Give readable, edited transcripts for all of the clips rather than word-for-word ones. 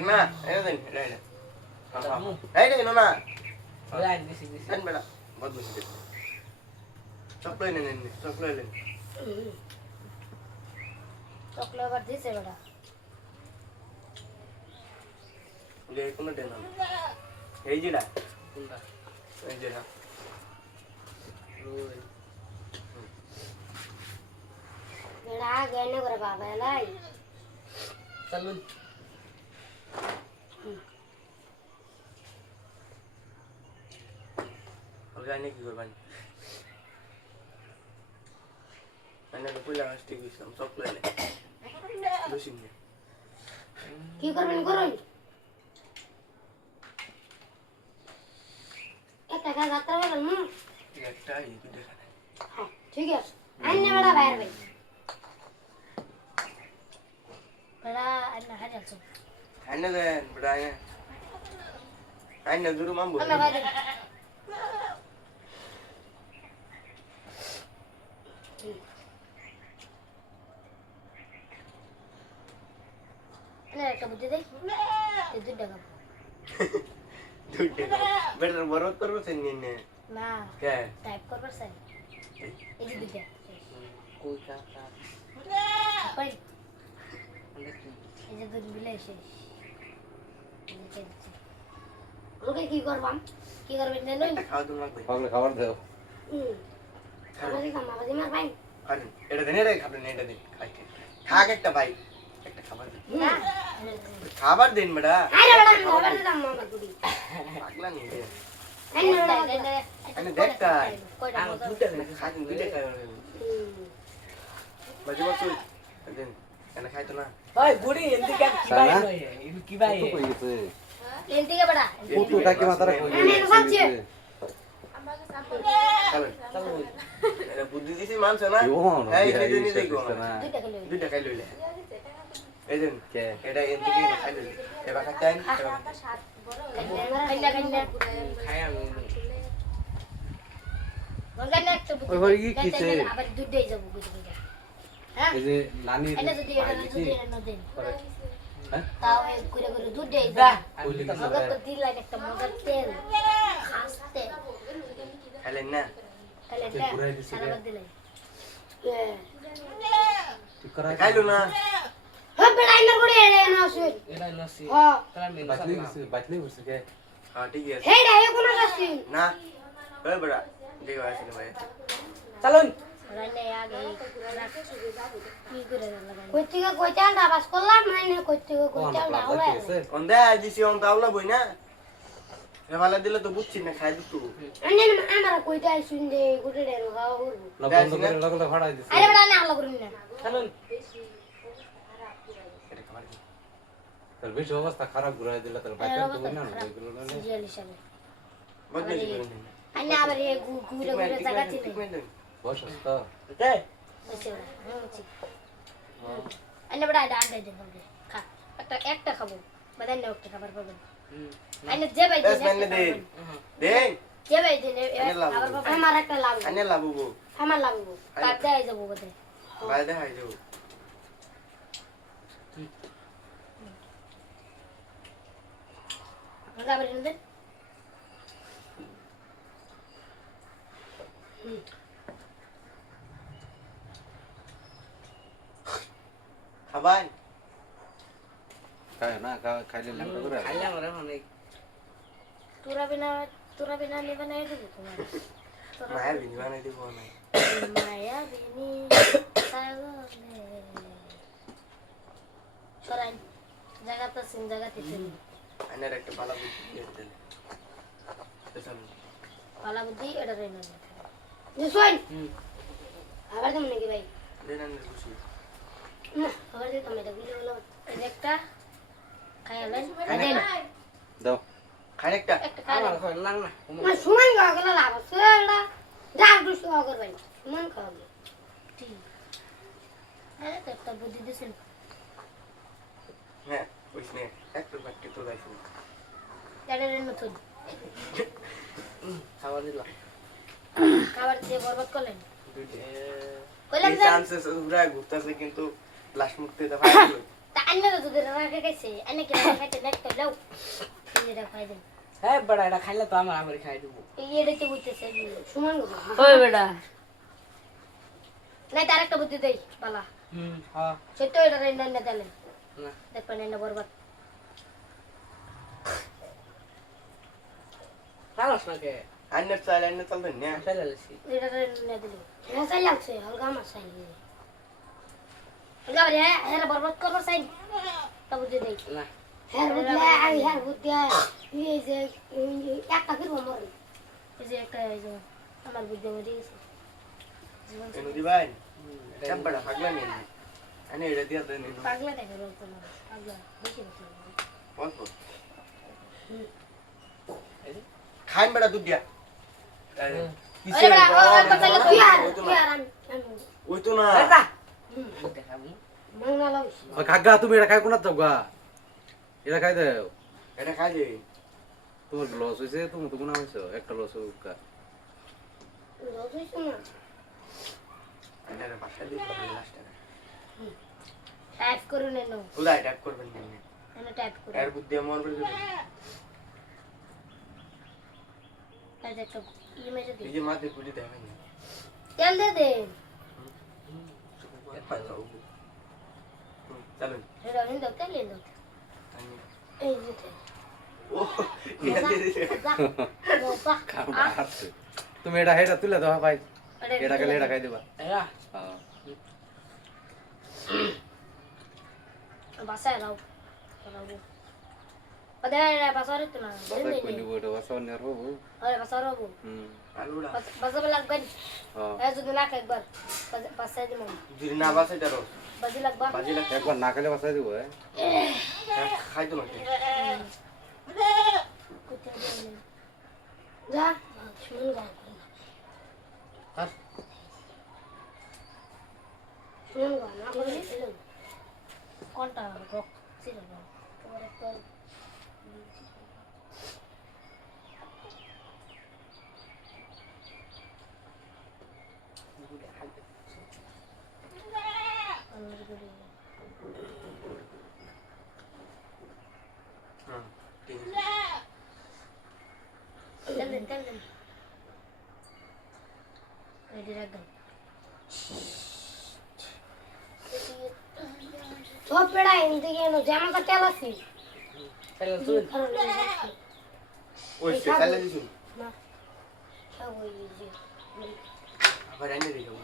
না এই দেন এই দেন না লাইন দিছি দেন বেটা বহুত বেশি দেন চকলেট নেন চকলেট নেন চকলেট আবার দিছে বেটা ले कोन देना এই জিডা কোনটা এই জিডা রোই বেটা গেনে করে বাবা লাই চলুন অর্গানিক কি করবেন মানে তো পুলা আসতে গেছিলাম চকলেট লুসিন কি করবেন করুন একটা কাজ যাত্রা করেন না একটা এই তো দেখা নাই হ্যাঁ ঠিক আছে আইনে বেটা বাইরে ভাই বেটা আইনে হাজার চল আইনে দেন বড় আইনে দুরু মামবো আমরা বাইরে একটা বুদ্ধি দেখ এই দুধ টাকা দুইটা বেটার বরত করবো সেন নিয়ে না কে টাইপ করবার চাই এই যে দুধটা কই কাকা পাই অনেক এই যে দুধ বিলে এসে ওকে কি করবাম কি করবেন না লই খাওয়া তুমি লাগবে পাগলে খাবার দাও আমাদের কামাবাদি মার ভাই খান এটা দেন রে খাবেন এটা দিন খাই খা একটা ভাই একটা খাবার দিন না খাবার দিন বেটা আরে বেটা খাবার দিতাম মামা গুড়ি পাগলা নি রে আইনে বেটা আরে দেখটা কয়টা আমার মজা দুধটা খাদিন দুইটা খাই বাজে বসুই দেন এনে খাইতো না ওই বুড়ি এদিকে কি ভাই নয় এই কি ভাই কই গেছে এল দিকে বেটা কতটা কি মাথাটা কই গেছে খাবেন চলুন এটা বুদ্ধি দিছি মানছ না ইওন এই নিজে নিজে গো না দুইটা খেলে দুইটা খাই লইলে এই দেন কে এটা এর থেকে খাই লইলে এবার খাইতেন কান্না কান্না খাই আমি গঙ্গা একটা বুদ্ধি ওই ঘরে কি কিছে? আবার দুধ দেই যাব বুঝি বুঝি হ্যাঁ এই যে নানি এটা যদি এটা যদি না দেন হ্যাঁ তাও এই করে করে দুধ দেই দা কইলি কি মজা তো দিলাই একটা মজার তেল খাসতে খাইলেন না তাহলে তুই ঘুরাই দিছি রে। সারা দিলাই ঠিক করা খাইলো না হ্যাঁ বেটা ইনার করে এড়ে না আসুন এটা নসি হ্যাঁ তারা মেন বাতলি গেছে বাতলি গেছে কে হ্যাঁ ঠিক আছে হেই রে কোন আসুন না ওই বড়া দেখো আসলে ভাই চলুন রাইনে আগে কি করে লাগাই কই থেকে কই চালটা বাস করলাম মানে কই থেকে কই চালটা বাতলি ওলাই গেছে অন্দে আইছি অন তাওলা বই না রেবালা দিলে তো বুঝছি না খাই দিতু আনে আমরা কইটা আইছুন দে গুটে রে গাও করব না বন্ধ করে লাগলে ফাড়াই দিছে আরে বেটা না হলো করুন না চলুন এটা খাবার দিন তার বেশ অবস্থা খারাপ ঘুরাই দিলা তার বাইরে তো না এগুলো না সিরিয়াল হিসাবে বদলে দিবেন আনে আবার এই ঘুরে ঘুরে জায়গা ছিল বস তো দে বসে আনে বেটা ডাক দে দে খা একটা খাবো বাদান না একটা খাবার পাবেন আনে যে ভাই বেশ মানে দেন দেন যে ভাই দিনে আবার পাবেন আমার একটা লাভ আনে লাবুবো আমার লাভ তার দেয় যাবো বদে ভাই দেখাই যাও খাবার এনে খাবার খায় না খাইলে ল্যাংটা করে খাইলাম রে অনেক তোরা বিনা নেবে না দেবো তোমার মায়ের বিনি বানাই দিব না মায়া বিনি পাগলে সরাই জায়গাটা সিন জায়গাতে চলি আনের একটা ভালো বুদ্ধি দিয়ে দিলে তো চল পালা বুদ্ধি এটা রে না শুন আবার তুমি নাকি ভাই দেন আনের খুশি আবার দিই তুমি এটা বুঝে হলো একটা খাইলেন দাও খাই একটা একটা আমার খাইলেন হয় লাগ না মানে সুমান খাওয়া গেলে লাভ আছে এটা ডাক দুশো খাওয়া করবেন সুমান খাওয়া গেলে ঠিক হ্যাঁ একটা বুদ্ধি দিয়েছেন হ্যাঁ বুঝনে একটা বাক্যে তো যাইছি এটা রে নতুন খাবার দিলাম খাবার দিয়ে বরবাদ করলেন দুইটা কইলাম এই যে চান্সেস উড়া ঘুরতেছে কিন্তু লাশ মুক্তি দা ভাই তা আন্না তো দুধের রাখে গেছে আন্না কি রাখে খাইতে নেট তো লাও এটা খাই দেন হ্যাঁ বড় এটা খাইলে তো আমার খাই দেবো এই এটাতে বুঝতেছে সুমান গো ওই বেটা নাই তার একটা বুদ্ধি দেই বালা হ্যাঁ সত্য এটা রে না দিলেন না দেখবেন না বরবাদ খালাস না কে আন্নার চাল আন্নার চাল দেন না ফেলে দিছি এটা রে না দিলেন হ্যাঁ চাই লাগছে হালকা মাছ চাই হালকা রে হ্যাঁ বরবাদ করব চাই তা বুদ্ধি দেই না হ্যাঁ বুদ্ধি আমি হ্যাঁ বুদ্ধি এই যে একটা ফিরব মরে এই যে একটা এই যে আমার বুদ্ধি মরে গেছে কেন দি ভাই সব বড় পাগলা নেই আনে এটা দিয়া দেন পাগলা দেখে বলতো না পাগলা দেখে বলতো বল খান বড় দুধ দিয়া আরে বড় ওর কথা তুই আর আমি ওই তো না বেটা দেখাবো মন না লাগ ও কাকা তুমি এটা খাই কোনা যাওগা এটা খাই দাও এটা খাই দে তোমার লস হইছে তুমি তো কোনা হইছো একটা লস হোকা রোজ হইছে না আন্নার বাসা দি লাস্টে টাইপ করে নেন উদা ট্যাপ করবেন না এনে টাইপ করে এর বুদ্ধি মন করে এই যে একটা ইমেজ এই দি যে মাঝে পুলি দেয় না তেল দে দে চলুন এটা হিন্দ তেল হিন্দ এই যে তেল ও এটা দিয়ে দিছে বাবা খাওয়া হাতে তুমি এটা হেটা তুলে দাও ভাই এটা গেলে এটা খাই দিবা এরা হ্যাঁ বাসায় রাও রাও আরে বাসারে তো না বাসা কই নিব এটা বাসা নিয়ে রবো আরে বাসারে রাও আলুড়া বাসা লাগবেন হ্যাঁ এই যদি না একবার বাসায় দিমু যদি না বাসে দাও বাজি লাগবা বাজি লাগে একবার না খেলে বাসা দিব খাই তো না যা শুন গা আর শুন গা না করে কোনটা রক ছিল না তোমার একটা হ্যাঁ ঠিক তেল এই দিরাগা সব পেড়া ইনতে গেল জামা কা তেল আছে ফেলে তুই ওই সে তালে দিছুন না সব ওই যে আবার এনে দিও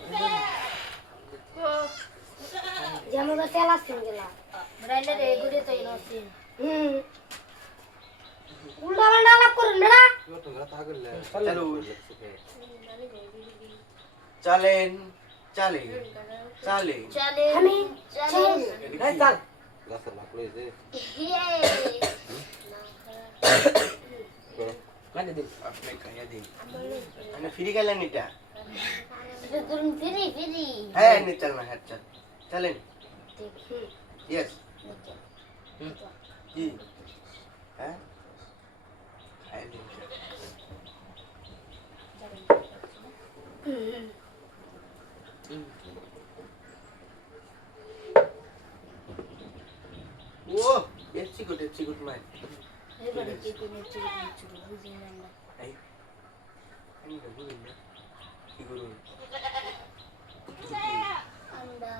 জামা কা তেল আছে গেলা ব্রাইলে রে গুড়ে তো ইনছে উল্টা পাল্টা লাভ করুন না চলেন চলে চলে চলে আমি চল এই চল গাছের লাকড়ি যে মানে দিন আপনি খাইয়া দিন মানে ফ্রি গেলেন এটা করুন ফিরি ফিরি হ্যাঁ নি চল না হ্যাঁ চল চলেন यस কি হ্যাঁ খাই দিন ও এসি গুড মাই এবারে কি কোন চিড়ি বুঝি না এই আমি তো বুঝি না কি করুন আমরা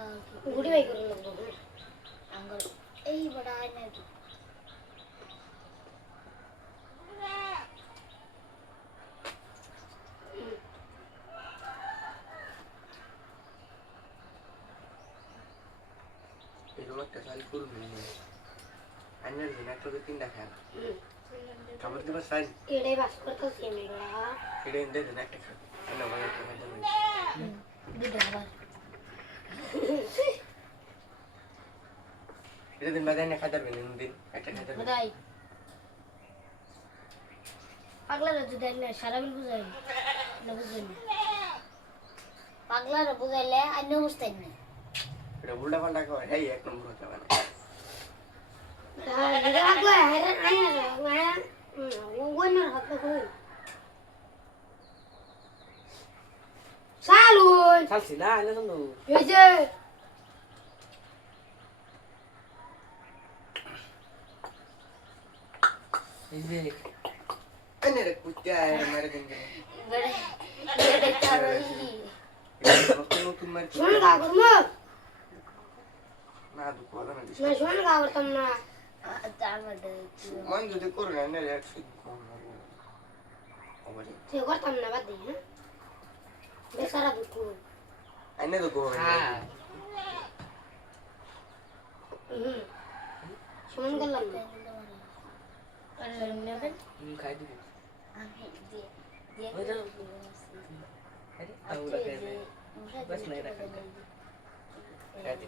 গুড়ি বাই করুন লাগবো আঙ্গল এই বড় আয় না এরকম একটা চাল করুন আন্নার দিন একটা তো তিনটা খান খাবার দিবার সাইজ এড়ে বাস করতেছি আমরা এটা ইন্দে দিন একটা খান আন্না মানে একটা খাইতে পারি দুটো আবার এটা দিন বাদে না খাইতে পারবেন দিন একটা খাইতে পারবেন বড়াই পাগলারা যদি না সারা বিল বুঝাই না বুঝেন পাগলারা বুঝাইলে আন্য বুঝতেন না এটা উল্টা পাল্টা খাওয়া এই এক নম্বর হতে পারে লাগলে হেরে আইনা না ওগোনার হাত কই চালু চালছি না এনে কিন্তু এই যে এই যে এনে রে কুত্তা মারে দেন কেন বেড়ে চারলি নতুন নতুন মার শোন গা করব না দুঃখ হবে না না শোন গা করতাম না মন যদি করুন এনে রে ঠিক ওরে সে করতাম না বাদ দিই হ্যাঁ বেচারা দুঃখ এনে তো গোবে হ্যাঁ শোন গেলাম না খাই দিব আরে তাহলে খাই দে बस नहीं रखा खाई दे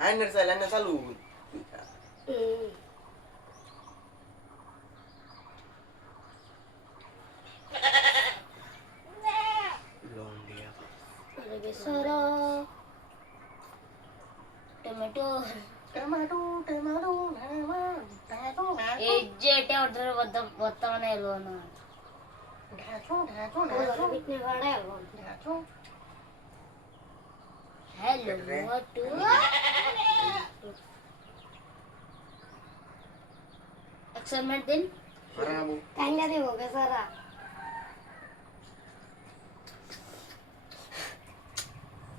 এনে চালু লং দিয়া अरे बेचारा टोमेटो টমেটো টমেটো টমেটো এই যে এটা অর্ডার বর্তমানে এলো না বিটনে ভাড়া এলো হ্যালো মোটু এক্সপেরিমেন্ট দিন মারাবো কাইন্ডা দেবো বেচারা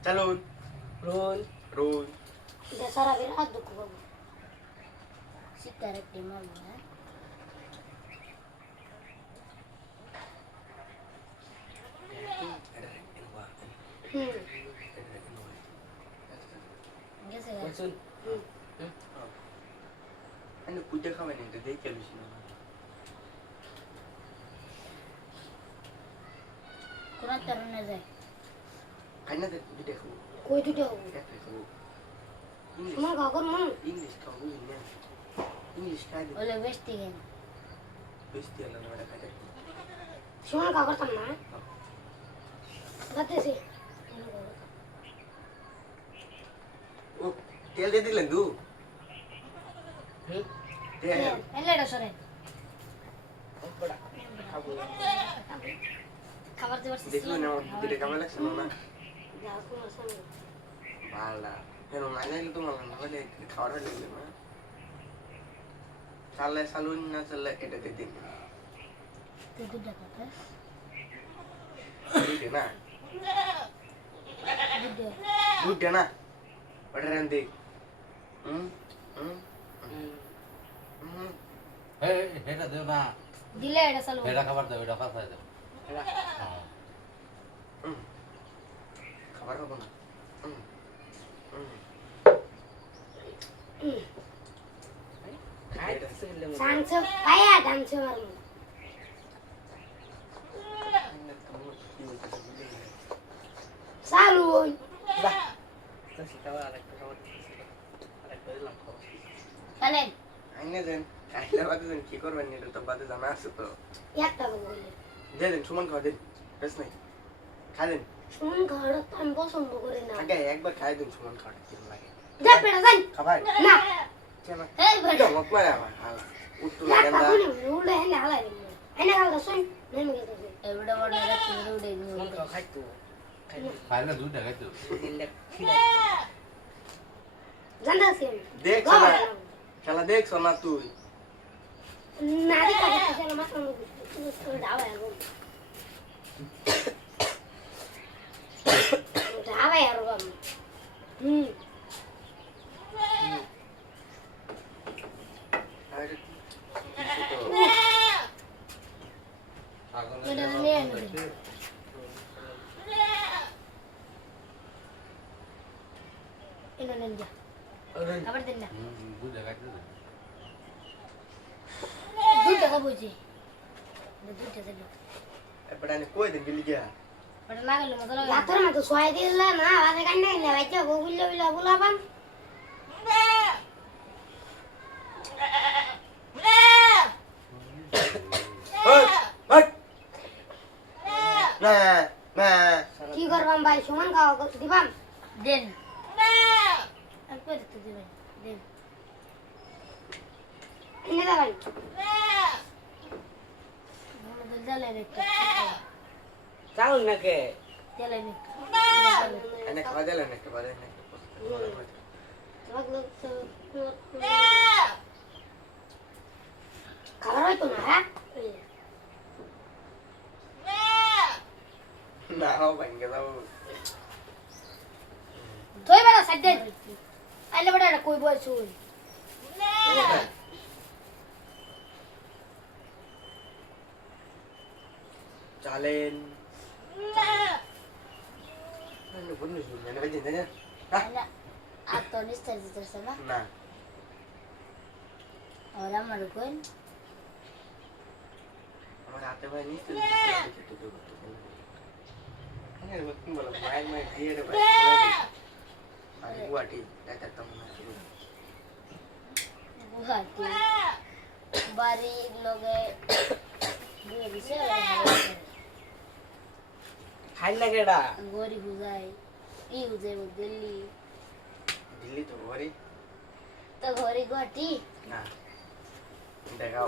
চালুন रोल রোল বেচারা বিরাট দুঃখ পাবো সিতারে টিমাল না গেছে सुन এনে কুইটা খাবে না এটা দেখে লইছি না কোন তরনে যায় খাইনা দে দুইটা খাবো কই দুটো হবে একটা খাবো তোমার কাকর মন ইংলিশ খাবো না ইংলিশ খাই দে ওলে বেস্টি গেন বেশি আলো না খাইতে তোমার কাকর তাম না বাতেছে ও তেল দিয়ে দিলেন দু তেল এলেডা সরে बड़ा खाबो খাবার দিবার দেখলো না দুইটা কেমন লাগছে না যাও কোন সামনে ভালো কেন না জানি তোমার না হলে খাওয়ার হলে না চালে সালুন না চালে এটা দিয়ে দিন তুই দুধ খাতে দুইটা না দুধ দুইটা না ওটা রেন দে হুম হুম হুম এটা দেও না দিলে এটা চালু এটা খাবার দাও এটা খাবার দাও খাবার খাবো না खाई से ले सांच पाया डांस मारू चालू बा बस खावा अलग खावा अलग করে লাম খাও চলে আইনে দেন খাইলে বাদে দেন কি করবেন এটা তো বাদে জানা আছে তো একটা বলে দিয়ে দেন সুমন খাওয়া দিন বেশ নাই খাই দেন শুন ঘর আমি পছন্দ করি না আগে একবার খাই দিন সুমন খাওয়া কেমন লাগে যা পেড়া যাই খাবার না কেন এই বড় মক মারে আমার হালা উত্তর একটা গেন্দা কোনে উড়ে হেনে হালাই রে হেনে হালকা শুন নেমে গেছে এবড়া বড় রাত উড়ে কোন খাও খাই তো খাই খাইলে দুইটা খাইতে দিলে খিলা জানতা সে দেখ না খেলা দেখছ না তুই না রে কাছে চলে মাছ তো দাও এখন দাও আর বাম আরে এটা নিয়ে আনো এটা নেন যা খাবার দেন না দুইটা খাইতে দুধ টাকা বুঝি দুধ টাকা দিল এবারে কই দিন বিলি গিয়া ওটা না গেলে মতো লাগে রাতের মতো সোয়াই দিলে না আজে কান্না কিনে বাইচা বগুল্লা বিলা বুলাবান না না কি করবাম ভাই সমান খাওয়া দিবাম দেন অল্প দিতে দিবেন দেন এনে দাবাই আমাদের জালে রেখে চাউল না কে জালে রেখে এনে খাওয়া দিলেন একটা বাদে না লাগলো তো খাবার হয়তো না হ্যাঁ না ভাঙ্গে দাও ধুই বেড়া সাইড দে আইলে বেড়া এটা কই বল শুন চালেন বুঝলি মানে বাজে না আর তো নিস্তার দিতেছে না না আর আমার কোন আমার হাতে ভাই নিতে হ্যাঁ বলতে বলো মায়ের মায়ের দিয়ে রে ভাই আমি গুয়াহাটি যাইতাম না গুয়াহাটি বাড়ি লগে দিয়ে দিছে খাই না কেডা গরি হুজাই ই হুজাই দিল্লি দিল্লি তো ঘরে তো ঘরে গুয়াহাটি না দেখাও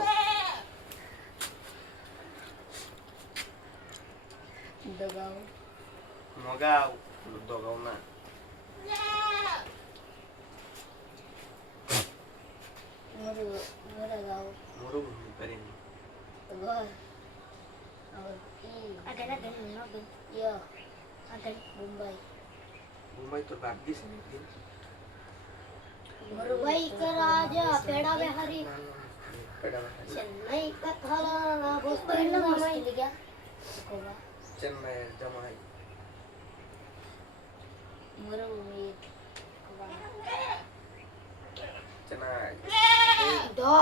দগাও মগাও দগাও না মরু মরগাও মরুভূমি করেনি ঘর और अगर अगर ना गन या अगर मुंबई मुंबई तो बाप दिस दिन मुंबई का राजा पेड़ा बिहारी पेड़ा चेन्नई का थाला भोसपुरी ना मुंबई ले गया गोवा चेन्नई जमाई मुंबई चेन्नई दो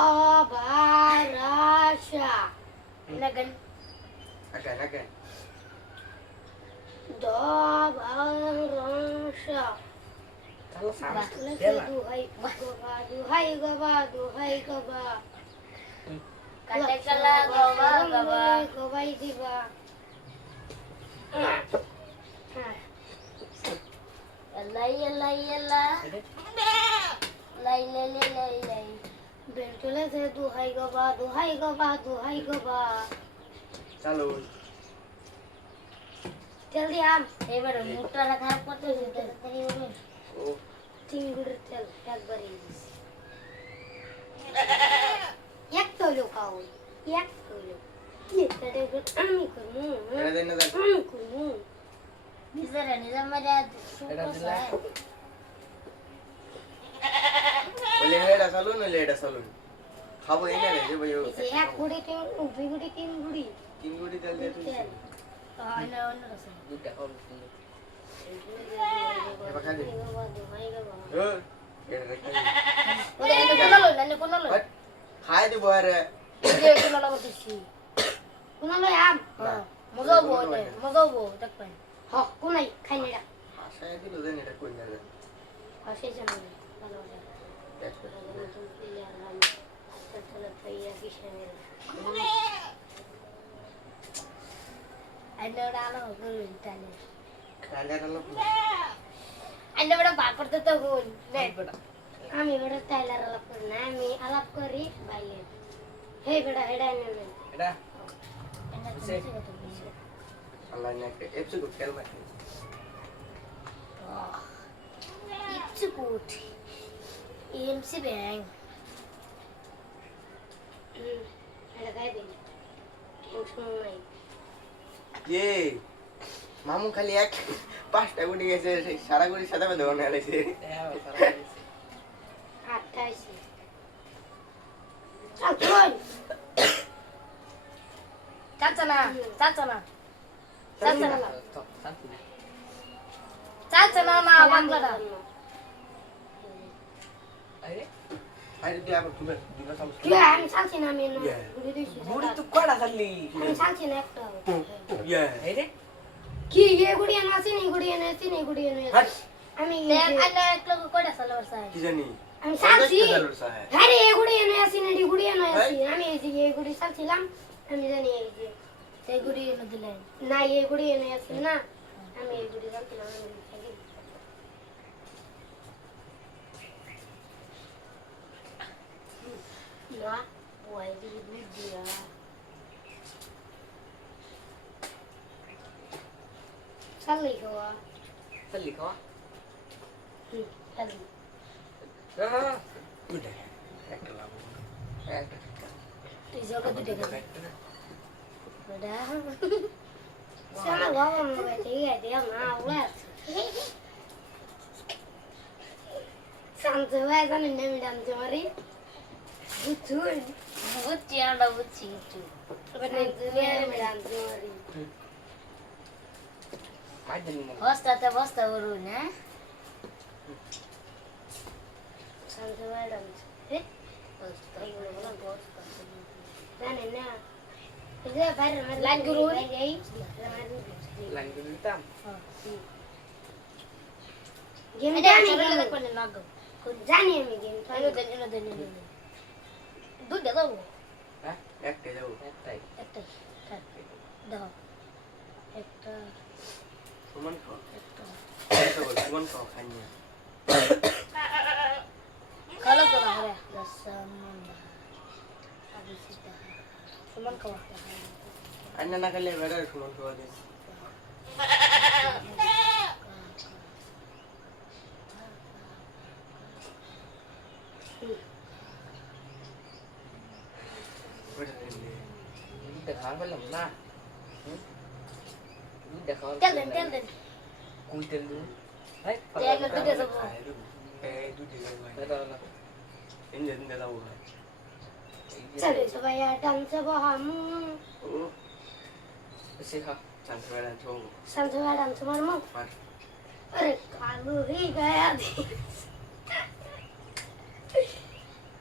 बाराशा लगन again दो बाराशा kalau sama दुहाई गवा दुहाई गवा काटे कला गवा गवा गवाई दिवा लाई लाई लाई लाई ले ले लाई लाई बेलटले से दुहाई गवा दुहाई गवा दुहाई गवा चलो जल्दी आम এবার মুটটা রাখা কত তাড়াতাড়ি হবে ओ চিংড়ি তেল একবারই এক তো লোক আও এক তো লোক এটা দেখো আমি করমু एड़ा देना दे আমি করমু নিজেরা নিজের মাঝে এটা দিলা बोले एड़ा सालून ले एड़ा सालून खाबो एना रे जे भाई এক গুড়ি দুই গুড়ি তিন গুড়ি तीन गुड़ी तेल दे तू তেল না অন্য রসে budak om sini ये बखा दे ओ एड़ा रखा ওরে এনে কোনালো না কোনালো हट खाए दे बाहर যে কোনালো করতেছি কোনালো আম মজাবো মজাবো দেখবেন হ কোনাই খাই না आशा है कि लुधन एड़ा कोई ना दे আসে জানো ভালো खाले डालो আমি বেটা টাইলার আলাপ করি না আমি আলাপ করি বাইরে হে বেটা হেডা এনে ada अल्लाह ने के एप्स को खेल मत It's good. EMC Bank. लगाए देंगे टेंशन नहीं ये मामू खाली एक पांचटा गुड़ी গেছে সারা গুড়ি সাদা মধ্যে বানায় আইছে ya salah 28 চল চল চাচনা চাচনা চাচনা satu চাচনা না বাংলাটা ayo আরে তুই আবার তুমি দুটো সামস কি আমি চাচ্ছি না আমি ঘুরে দিছি budi tuh kau dah kali আমি চাচ্ছি না একটা ইয়া ayo deh কি এ গুড়িয়া নাসি নি গুড়িয়া নাসি নি গুড়িয়া নাসি হট আমি আল্লাহ এক লোক কোড়া সালোর সাই কি জানি আমি চাচ্ছি জালুরসা है আরে এ গুড়িয়া নাসি নি গুড়িয়া নাসি আমি এই যে এ গুড়ি চাচ্ছিলাম আমি জানি এই যে এই গুড়ি এনে দিলেন না এই গুড়ি এনে আসি না আমি এই গুড়ি চাচ্ছিলাম আমি খাই না ওই দি দিয়া চালি খাওয়া kali kau খেলবি দুইটা একটা লাভ একটা ঠিক আছে তুই জগা দুটো খেলবি একটা বেটা sama bawa mau dia dia mau lah santai aja nih minum jari betul betul ada betul itu betul dia minum jari aja nih mau bosta urunnya santai aja bosta dan ini itu baru lagi urun lanjut hitam game jani game jani আমি game jani দুধ দাও হ্যাঁ একটা যাবো একটাই একটা দাও একটা সুমন খাও একটা সুমন খাও খাইনি kalau tuh lah ya dasman habis itu cuman kau আন্না না খেলে বেড়ার সুমন খাওয়া দিস দেখা পেলাম না দেখা tel den কুই তেল দিন dia nggak tuh dia sebut দুটি যাবো দাদা ইঞ্জিন দিয়ে যাবো cari supaya dan sebahamu শেখা চান্স বেড়ান ছোব santai dan semuamu পার kalau hi kayak di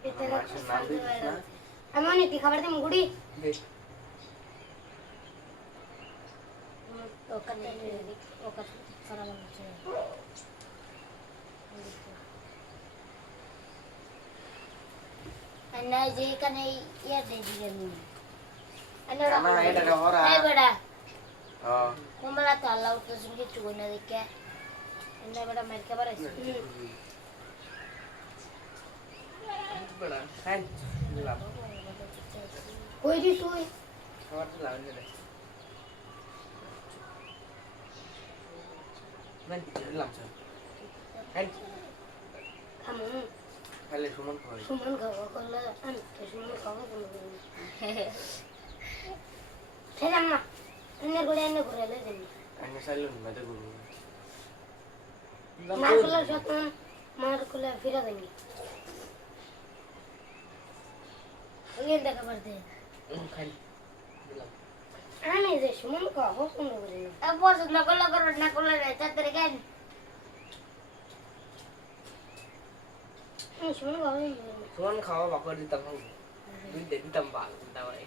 itu আমার নাম দিস না emang nih di kabar tim gudi দে okat ini okat sana manusia Anda je kan ya deh dia ni. Anda Karena ini ada orang. Hai beda. Oh. Kumbala talau tu sini cuci nanti ke. Anda beda mereka beres. বড়া খাই দিলাম Koi di tu. খাবার দিলাম নে মান দিলাম sir খাই Kamu খাইলে সুমন খাওয়াই cuman kau kalau cuman kau kamu. Saya mah. Anda gula le jadi. আন্না চাইলেন মেদে গুরু Markulah satu markulah fira dengi. Ini dah kabar deh. খাই দিলাম Ane je cuman kau kamu beri. Bos nakal rasa terkan. Ini cuman kau ini. Suman খাওয়া বাকর দিতাম দুই দে দিতাম বাল দাওয়াই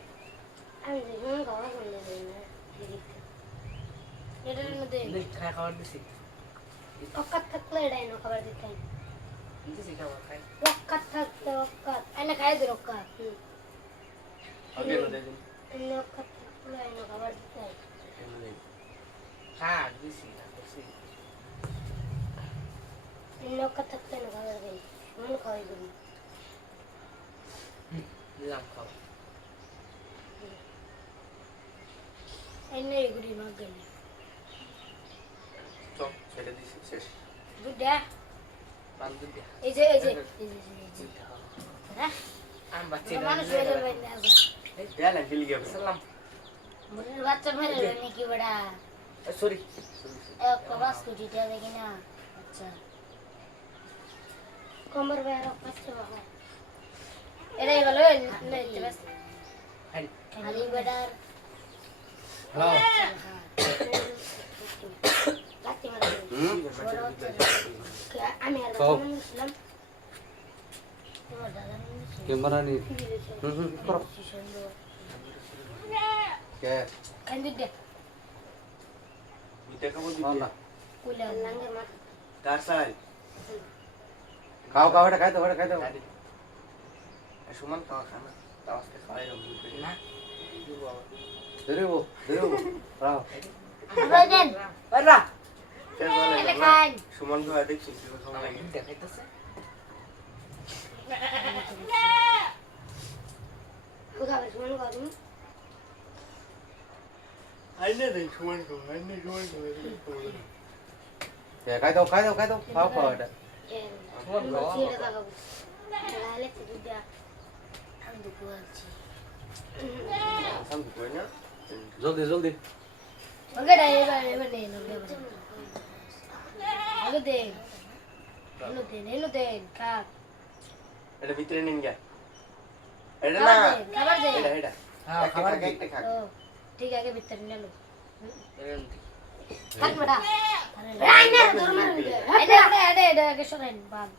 Ane je cuman kau kamu beri. Jadi nanti. দুই খাই খাবার দিছি Okat takle dah ini kabar deh. দিছি খাবার খাই Okat takle okat. Ane kaya deh okat. আগে মেদে দিন Ane okat takle ini kabar deh. হ্যাঁ দিছি না দিছি Ane okat takle ini kabar deh. Cuman kau itu. দিলাম খাওয়া Ane guri makan. চপ ছেড়ে দিছি শেষ Sudah. বান্ধব দিয়া Eje. Hah? আম বাচ্চা Mana sudah main apa? দেয়ালেন ফিল গেছে সালাম Murid baca mana ni kibada. Sorry Kelas ku tidak lagi na. Acha. Kamar bayar pasti bawa. Ini kalau ini terus. খাই Ali badar. Hello Lati mana? Ke ame ada Kau. Muslim. Camera নি করো কে Kan dia. মিতে খাবো না না Kula langgar mah. কার সাইল খাও খাও এটা খাই দাও সুমন খাওয়া খানা তাও আজকে খাওয়াই রকম না দেরিবো রাও Badan. বারা Ele kan. সুমন খাওয়া দেখছি খাওয়া লাগে দেখাইতেছে Udah habis mana kau tu? আইনে দেই সুমন খাওয়া আইনে সুমন খাওয়া কে খাই দাও খাও এটা তোমার আমি বাবা বলছি এটা তাকাবো তাহলে দুধটা আমি দুপুর আছি শান্তি করে না জলদি জলদি ওকে এবার নেই আগে দেন এলো দেন খাক এটা ভিতরে নিন গা এটা খাবার না দেন খাবার দেন এটা এটা হ্যাঁ একটা খাবার খাক, দিই একটা খাক। ও ঠিক আছে ভিতরে নিয়ে লো এরকম থাক বেটা রাইনা দূর মার এটা আগে সরাইন বাম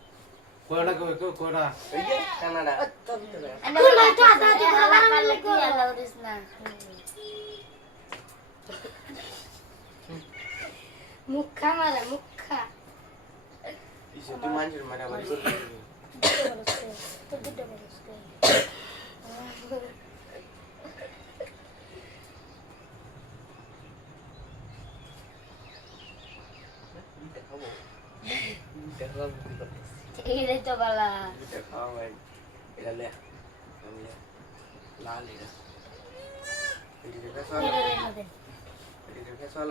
কোয়টা কোয়টা এই যে কানাডা তুই না তো আসা তুই খাবার মারলে কি আল্লাহ দিস না মুখা মারা মুখা ইসে তুই মানুষের মারামারি করবি তো দুটো বলছে দেখাবো দেখাবো কি করে এই তো বালা এটা খাওয়া ভাই এটা লে আমি লে লাল এটা এটা দেখা সওয়াল এটা দেন দেন এটা দেখা সওয়াল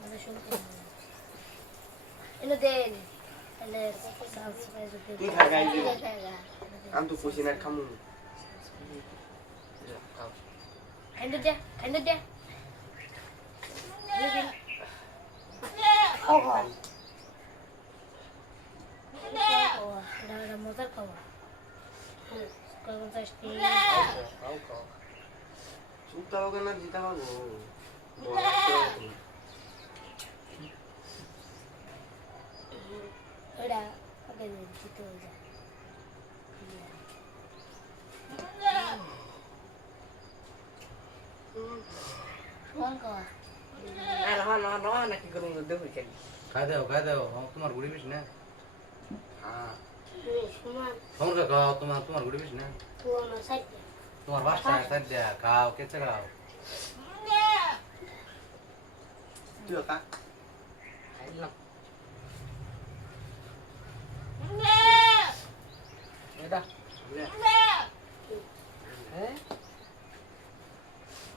মানে শুরু করুন এলো দেন এলে সাবস্ক্রাইব করতে তুই খা গাই দে আমি তো খুশি না খামু খাইতে দে ও এটা মজার খাওয়া কোন চাষটি খাও খাও সুপ্তা হবে না জিতা পাবো এটা আগে দিতে হয়ে যায় কোন খাওয়া আর হন নাকি করুন দেখো কেন খাই দাও তোমার গুড়ি বেশি না হ্যাঁ সমান তোমার খাও তোমার গুড়ি বেশি না পুরোনো সাইড তোমার বাসা সাইড দিয়া খাও কেচে খাও তুই কা খাইলাম এটা হ্যাঁ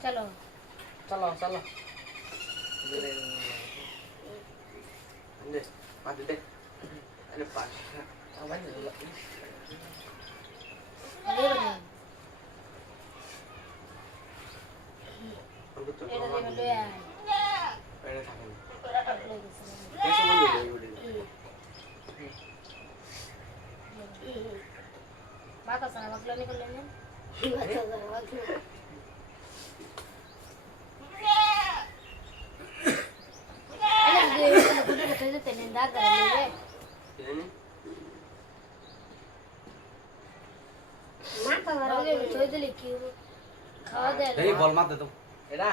চলো চলো চলো দে পাতে দে আরে পাস আমার আগে বলেন আমি তো এটা খাওয়া দেবে লয়া এটা থাকে না আপনি গেছেন এসে বন্ধু দে বলে বাতা সারা বাকলা নি করলেন না আরে যে গুড়ি কথা যেতে নেন দাগ গালে জানি মাথা ধরা আগে চই দিলে কি খাওয়া দেয় এই বল মারতে দাও এটা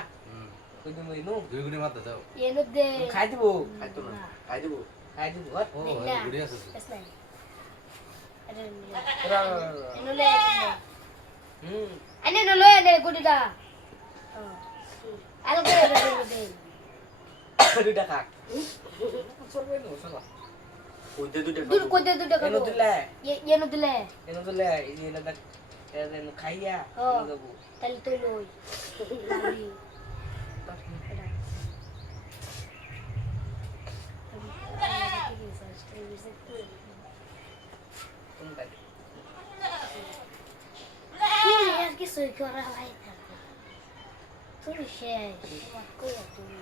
কই তুমি নু দুই গুড়ি মারতে দাও এনো দে খাই দিব খাইতো না খাই দেবো খাই দিব ও গুড়ি আছে তো। এসলাই আরে হুম এনো লে আনে নো লয় নে গুড়িটা আলগে দে দুটা খাক চলবে নু চলো ওইতে দুটো দূর কইতে দুটো এনো খাবো দিলে এনো দিলে এনো দিলে এনো দেখ এনো খাইয়া হ্যাঁ। দেব তাহলে তুই লই লাবি তুমি খাই তুই আর কি সই করা ভাই তুই শেষ কই তুই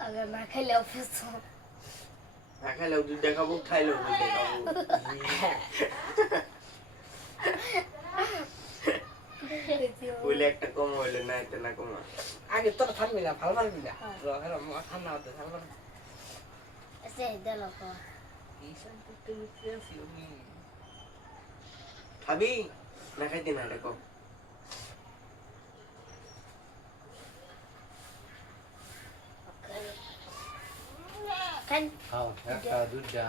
अगर ना खेले ऑफिस না খাইলেও দুধ খাবো খাইলেও দুধ খাবো বলে একটা কম হইলে না এটা না কমা আগে তোর থাকবি না ভালো পারবি না ঠান্ডা হতে ভালো পারবি ऐसे इधर लगा এইসব করতে মিশতেছি আমি খাবি না খাইতে না এটা কম kan খাও একটা দুইটা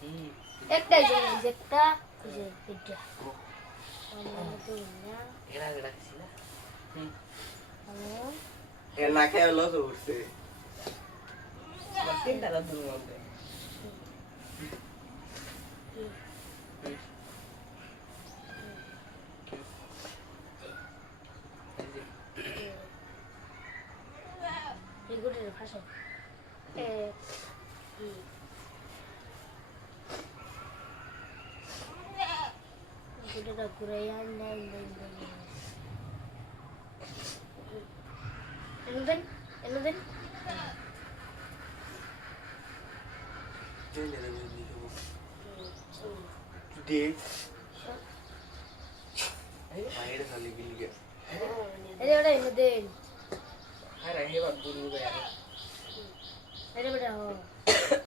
হুম একটা যে যেটা যে এটা এরা রাখছি না এ না খাই লস উঠছে তিনটা রাত মধ্যে ফাঁসো গুটিটা ঘুরে এনে দেন জেনে দেবে নিয়ে দে বাইরে খালি গিলগে এরে ওটা এনে দেন আরে হেবা গুরু রে এরে বেটা